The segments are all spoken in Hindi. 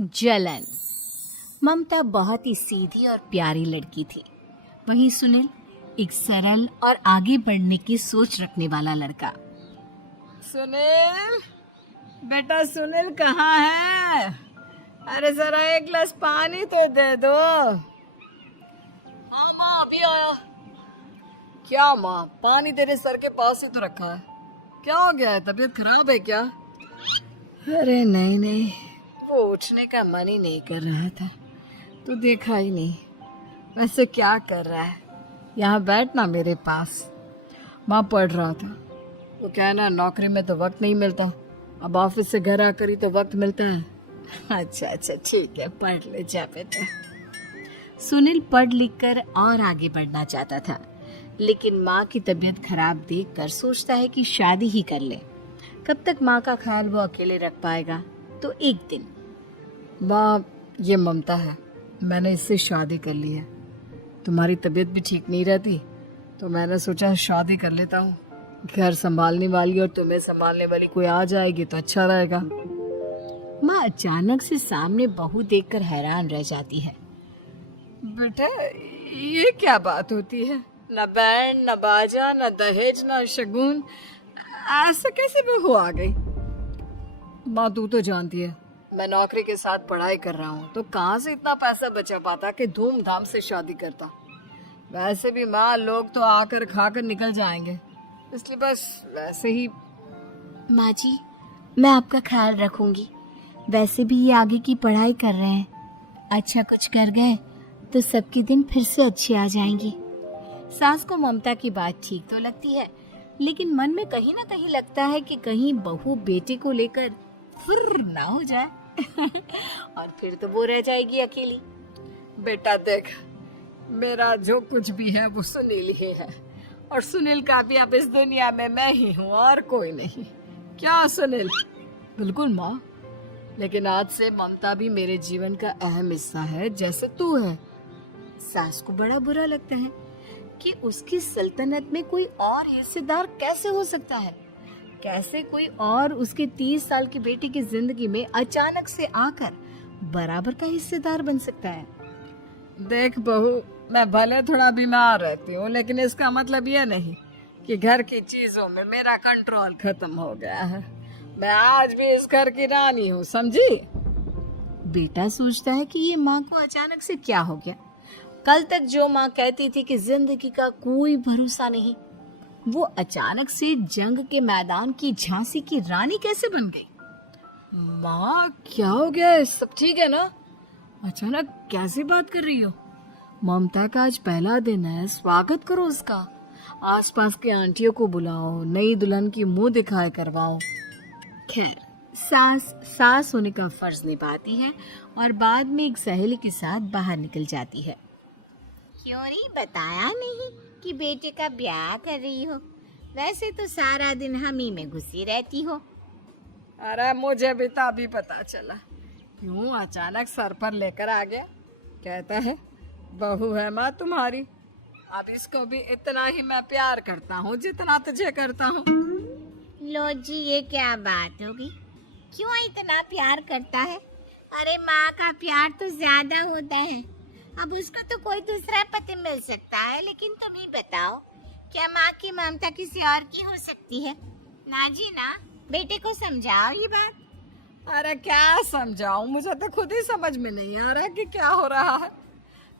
जलन। ममता बहुत ही सीधी और प्यारी लड़की थी। वहीं सुनील एक सरल और आगे बढ़ने की सोच रखने वाला लड़का। सुनील, बेटा सुनील कहाँ है? अरे जरा एक गिलास पानी तो दे दो। हाँ माँ अभी आया। क्या माँ, पानी तेरे सर के पास ही तो रखा है, क्या हो गया है? तबीयत खराब है क्या? अरे नहीं नहीं, वो उठने का मन ही नहीं कर रहा था, तो देखा ही नहीं। वैसे क्या कर रहा है? यहाँ बैठना मेरे पास। माँ पढ़ रहा था। वो कहना नौकरी में तो वक्त नहीं मिलता, अब ऑफिस से घर आकर ही तो वक्त मिलता है। अच्छा ठीक है, पढ़ ले जा बेटा। सुनील पढ़ लिख कर और आगे बढ़ना चाहता था, लेकिन माँ की तबीयत खराब देखकर सोचता है कि शादी ही कर ले। कब तक माँ का ख्याल वो अकेले रख पाएगा? तो एक दिन, माँ ये ममता है, मैंने इससे शादी कर ली है। तुम्हारी तबीयत भी ठीक नहीं रहती, तो मैंने सोचा शादी कर लेता हूँ। घर संभालने वाली और तुम्हें संभालने वाली कोई आ जाएगी तो अच्छा रहेगा। माँ अचानक से सामने बहू देखकर हैरान रह जाती है। बेटा ये क्या बात होती है? न बैंड, न बाजा, न दहेज, न शगुन, ऐसे कैसे बहू आ गई? माँ तू तो जानती है मैं नौकरी के साथ पढ़ाई कर रहा हूँ, तो कहाँ से इतना पैसा बचा पाता कि धूमधाम से शादी करता। वैसे भी माँ लोग तो आकर खाकर निकल जाएंगे, इसलिए बस वैसे ही। माँ जी, मैं आपका ख्याल रखूंगी। वैसे भी ये आगे की पढ़ाई कर रहे हैं, अच्छा कुछ कर गए तो सबके दिन फिर से अच्छे आ जाएंगे। सास को ममता की बात ठीक तो लगती है, लेकिन मन में कहीं ना कहीं लगता है कि कहीं बहू बेटे को लेकर फिर ना हो जाए और फिर तो वो रह जाएगी अकेली। बेटा देख, मेरा जो कुछ भी है वो सुनील ही है, और सुनील का भी अब इस दुनिया में मैं ही हूँ और कोई नहीं। क्या सुनील? बिल्कुल माँ, लेकिन आज से ममता भी मेरे जीवन का अहम हिस्सा है, जैसे तू है। सास को बड़ा बुरा लगता है कि उसकी सल्तनत में कोई और हिस्सेदार कैसे हो सकता है। कैसे कोई और उसके 30 साल की बेटी की जिंदगी में अचानक से आकर बराबर का हिस्सेदार बन सकता है। देख बहू, मैं भले थोड़ा बीमार रहती हूँ, लेकिन इसका मतलब यह नहीं कि घर की चीजों में मेरा कंट्रोल खत्म हो गया है। मैं आज भी इस घर की रानी हूँ, समझी? बेटा सोचता है कि ये माँ को अचानक से क्या हो गया। कल तक जो माँ कहती थी कि जिंदगी का कोई भरोसा नहीं, वो अचानक से जंग के मैदान की झांसी की रानी कैसे बन गई? माँ क्या हो गया? सब ठीक है ना? अचानक कैसी बात कर रही हो? ममता का आज पहला दिन है, स्वागत करो उसका। आसपास के आंटियों को बुलाओ, नई दुल्हन की मुंह दिखाए करवाओ। खैर, सास होने का फर्ज निभाती है और बाद में एक सहेली के साथ बाहर निकल जाती है। क्यों नहीं बताया नहीं कि बेटे का ब्याह कर रही हो? वैसे तो सारा दिन हम ही में घुसी रहती हो। अरे मुझे भी तभी पता चला, क्यों अचानक सर पर लेकर आ गया। कहता है बहू है माँ तुम्हारी। अब इसको भी इतना ही मैं प्यार करता हूँ जितना तुझे करता हूँ। लो जी, ये क्या बात होगी? क्यों इतना प्यार करता है? अरे माँ का प्यार तो ज्यादा होता है। अब उसको तो कोई दूसरा पति मिल सकता है, लेकिन तुम ही बताओ, क्या माँ की ममता किसी और की हो सकती है? ना जी ना, बेटे को समझाओ ये बात। अरे क्या समझाऊं, मुझे तो खुद ही समझ में नहीं आ रहा कि क्या हो रहा है।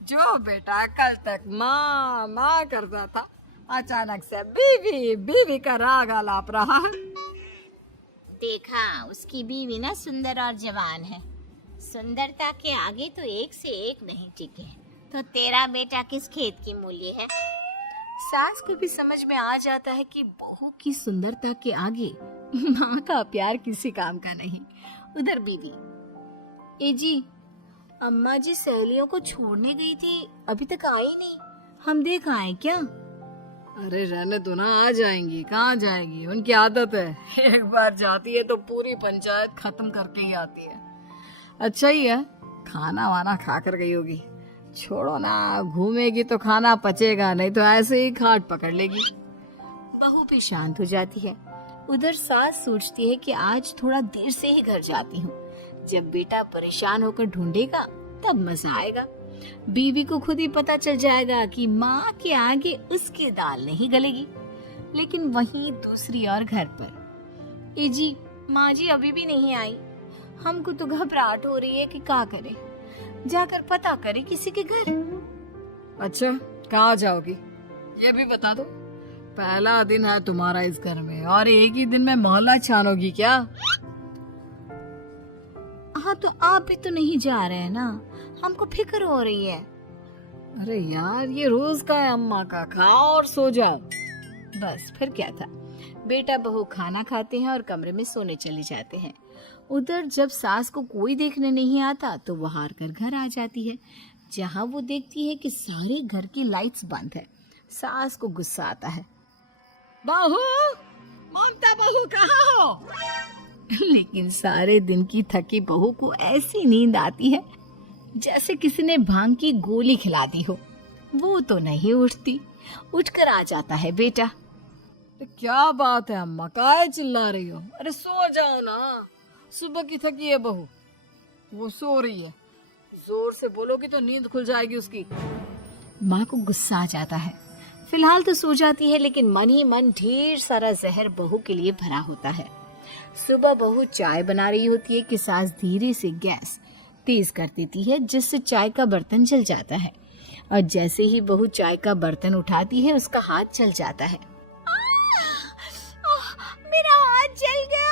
जो बेटा कल तक माँ माँ करता था, अचानक से बीवी बीवी का राग आलाप रहा है। देखा, उसकी बीवी ना सुंदर और जवान है। सुंदरता के आगे तो एक से एक नहीं टिके, तो तेरा बेटा किस खेत की मूली है? सास को भी समझ में आ जाता है कि बहू की सुंदरता के आगे माँ का प्यार किसी काम का नहीं। उधर बीवी, ए जी, अम्मा जी सहेलियों को छोड़ने गई थी, अभी तक आई नहीं, हम देख आए क्या? अरे रहने दो ना, आ जाएंगी। कहाँ जाएंगी, उनकी आदत है, एक बार जाती है तो पूरी पंचायत खत्म करके ही आती है। अच्छा ही है, खाना वाना खा कर गई होगी। छोड़ो ना, घूमेगी तो खाना पचेगा, नहीं तो ऐसे ही खाट पकड़ लेगी। बहू भी शांत हो जाती है। उधर सास सोचती है कि आज थोड़ा देर से ही घर जाती हूँ, जब बेटा परेशान होकर ढूंढेगा तब मजा आएगा। बीवी को खुद ही पता चल जाएगा कि माँ के आगे उसकी दाल नहीं गलेगी। लेकिन वहीं दूसरी ओर घर पर, ए जी, माँ जी अभी भी नहीं आई। हमको तो घबराहट हो रही है कि क्या करें। जाकर पता करें किसी के घर। अच्छा, कहाँ जाओगी ये भी बता दो। पहला दिन है तुम्हारा इस घर में और एक ही दिन में मोहल्ला छानोगी क्या? हाँ, तो आप भी तो नहीं जा रहे हैं ना, हमको फिक्र हो रही है। अरे यार, ये रोज का है अम्मा का, खाओ और सो जाओ। बस फिर क्या था। बेटा बहू खाना खाते हैं और कमरे में सोने चले जाते हैं। उधर जब सास को कोई देखने नहीं आता तो वो हार कर घर आ जाती है, जहाँ वो देखती है कि सारे घर की लाइट्स बंद है। सास को गुस्सा आता है। बहू, ममता बहू कहाँ हो? लेकिन सारे दिन की थकी बहू को ऐसी नींद आती है जैसे किसी ने भांग की गोली खिला दी हो। वो तो नहीं उठती। उठकर आ जाता है बेटा। तो क्या बात है अम्मा, काहे चिल्ला रही हो? अरे सो जाओ ना, सुबह की थकी है बहू, वो सो रही है। जोर से बोलोगी तो नींद खुल जाएगी उसकी। माँ को गुस्सा आ जाता है। फिलहाल तो सो जाती है, लेकिन मन ही मन ढेर सारा जहर बहू के लिए भरा होता है। सुबह बहू चाय बना रही होती है कि सास धीरे से गैस तेज कर देती है, जिससे चाय का बर्तन जल जाता है। और जैसे ही बहू चाय का बर्तन उठाती है उसका हाथ जल जाता है। मेरा हाथ जल गया।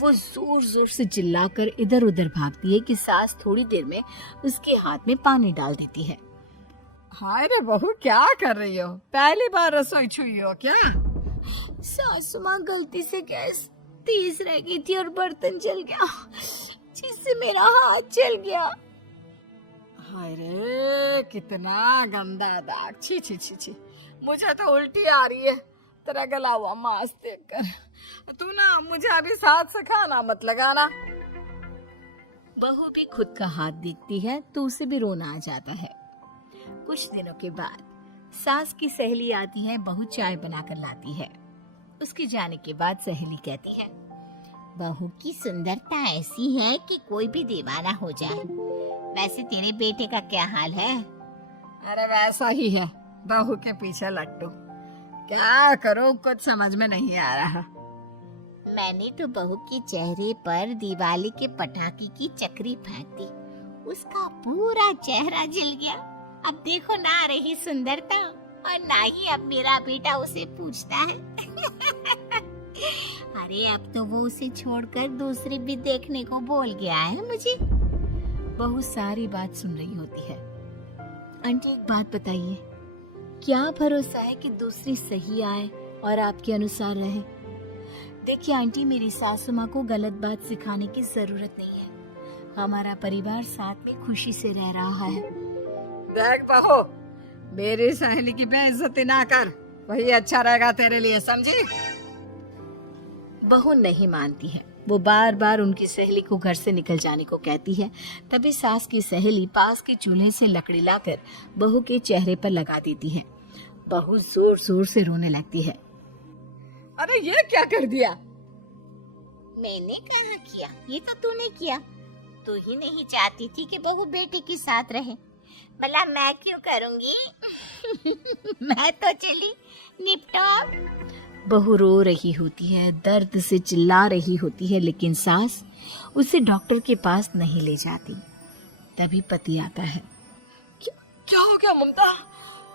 वो जोर जोर से चिल्लाकर इधर उधर भागती है कि सास थोड़ी देर में उसके हाथ में पानी डाल देती है। हाय रे बहू, क्या कर रही हो? पहली बार रसोई छुई हो क्या? सासू माँ गलती से गैस तेज रह गई थी और बर्तन जल गया, जिससे मेरा हाथ जल गया। हाय रे, कितना गंदा दाग। छी छी छी छी, मुझे तो उल्टी आ रही है तेरा गला हुआ मांस देखकर। तू ना मुझे अभी साथ से खाना मत लगाना। बहू भी खुद का हाथ देखती है तो उसे भी रोना आ जाता है। कुछ दिनों के बाद सास की सहेली आती है, बहू चाय बनाकर लाती है। उसके जाने के बाद सहेली कहती है, बहू की सुंदरता ऐसी है कि कोई भी दीवाना हो जाए। वैसे तेरे बेटे का क्या हाल है? अरे वैसा ही है, बहू के पीछे लट्टू। क्या करो, कुछ समझ में नहीं आ रहा। मैंने तो बहू के चेहरे पर दिवाली के पटाखे की चक्री फेंक दी, उसका पूरा चेहरा जल गया। अब देखो ना रही सुंदरता, और ना ही अब मेरा बेटा उसे पूछता है। अरे अब तो वो उसे छोड़कर दूसरी भी देखने को बोल गया है मुझे। बहू सारी बात सुन रही होती है। आंटी एक बात बताइए, क्या भरोसा है कि दूसरी सही आए और आपके अनुसार रहे? देखिए आंटी, मेरी सासू माँ को गलत बात सिखाने की जरूरत नहीं है। हमारा परिवार साथ में खुशी से रह रहा है। देख बहू, मेरी सहेली की बेइज्जती ना कर, वही अच्छा रहेगा तेरे लिए, समझी? बहू नहीं मानती है। वो बार बार उनकी सहेली को घर से निकल जाने को कहती है। तभी सास की सहेली पास के चूल्हे से लकड़ी लाकर बहू के चेहरे पर लगा देती है। बहू जोर जोर से रोने लगती है। अरे ये क्या कर दिया? मैंने कहा किया, ये तो तूने किया। तू ही नहीं चाहती थी कि बहू बेटे के साथ रहे, भला मैं क्यों करूंगी? मैं तो चली, निपटो। बहू रो रही होती है, दर्द से चिल्ला रही होती है, लेकिन सास उसे डॉक्टर के पास नहीं ले जाती। तभी पति आता है। क्या हो गया ममता?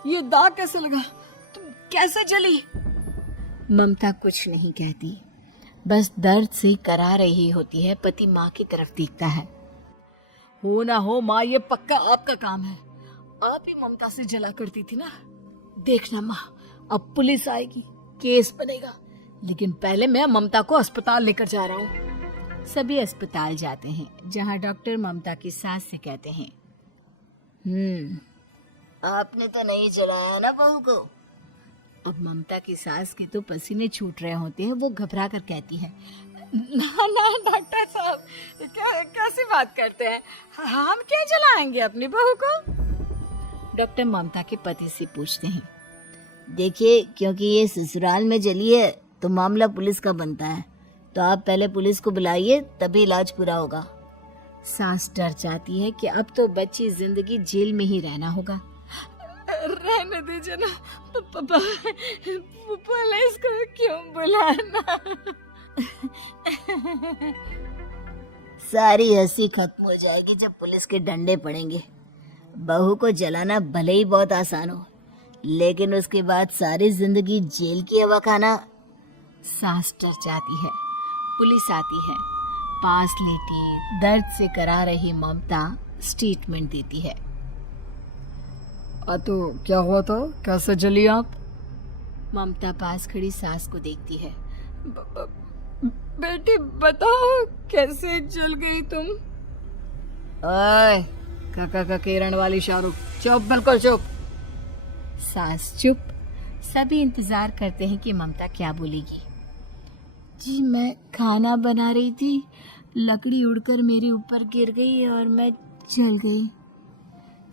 ये दाग कैसे लगा? तुम कैसे जली? ममता कुछ नहीं कहती, बस दर्द से करा रही होती है। पति माँ की तरफ देखता है। हो ना हो माँ, ये पक्का आपका काम है। आप ही ममता से जला करती थी ना। देखना माँ, अब पुलिस आएगी, केस बनेगा, लेकिन पहले मैं ममता को अस्पताल लेकर जा रहा हूँ। सभी अस्पताल जाते हैं, जहाँ डॉक्टर ममता की सास से कहते हैं, आपने तो नहीं जलाया ना बहू को? अब ममता की सास के तो पसीने छूट रहे होते हैं। वो घबरा कर कहती है, ना ना डॉक्टर साहब, कैसी बात करते हैं? हम क्या जलाएंगे अपनी बहू को? डॉक्टर ममता के पति से पूछते हैं, देखिए, क्योंकि ये ससुराल में जली है तो मामला पुलिस का बनता है, तो आप पहले पुलिस को बुलाइए, तभी इलाज पूरा होगा। सास डर जाती है कि अब तो बच्ची जिंदगी जेल में ही रहना होगा। रहने दीजिए ना, पुलिस को क्यों बुलाना? सारी हंसी खत्म हो जाएगी जब पुलिस के डंडे पड़ेंगे। बहू को जलाना भले ही बहुत आसान हो, लेकिन उसके बाद सारी जिंदगी जेल की हवा खाना। सास डर जाती है। पुलिस आती है। पास लेटी दर्द से करा रही ममता स्टेटमेंट देती है। तो क्या हुआ था, कैसे जली आप? ममता पास खड़ी सास को देखती है। बेटी बताओ, कैसे जल गई तुम? ओए, काका किरण वाली शाहरुख, चुप, बिल्कुल चुप। सास चुप। सभी इंतजार करते हैं कि ममता क्या बोलेगी। जी मैं खाना बना रही थी, लकड़ी उड़कर मेरे ऊपर गिर गई और मैं जल गई।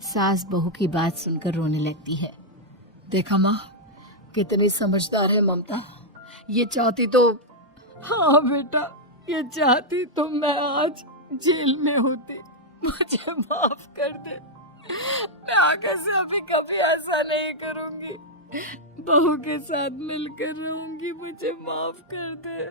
सास बहू की बात सुनकर रोने लगती है। देखा माँ, कितनी समझदार है ममता। ये चाहती तो, हाँ बेटा, ये चाहती तो मैं आज जेल में होती। मुझे माफ कर दे, मैं आगे से अभी कभी ऐसा नहीं करूंगी। बहू के साथ मिलकर रहूंगी, मुझे माफ कर दे।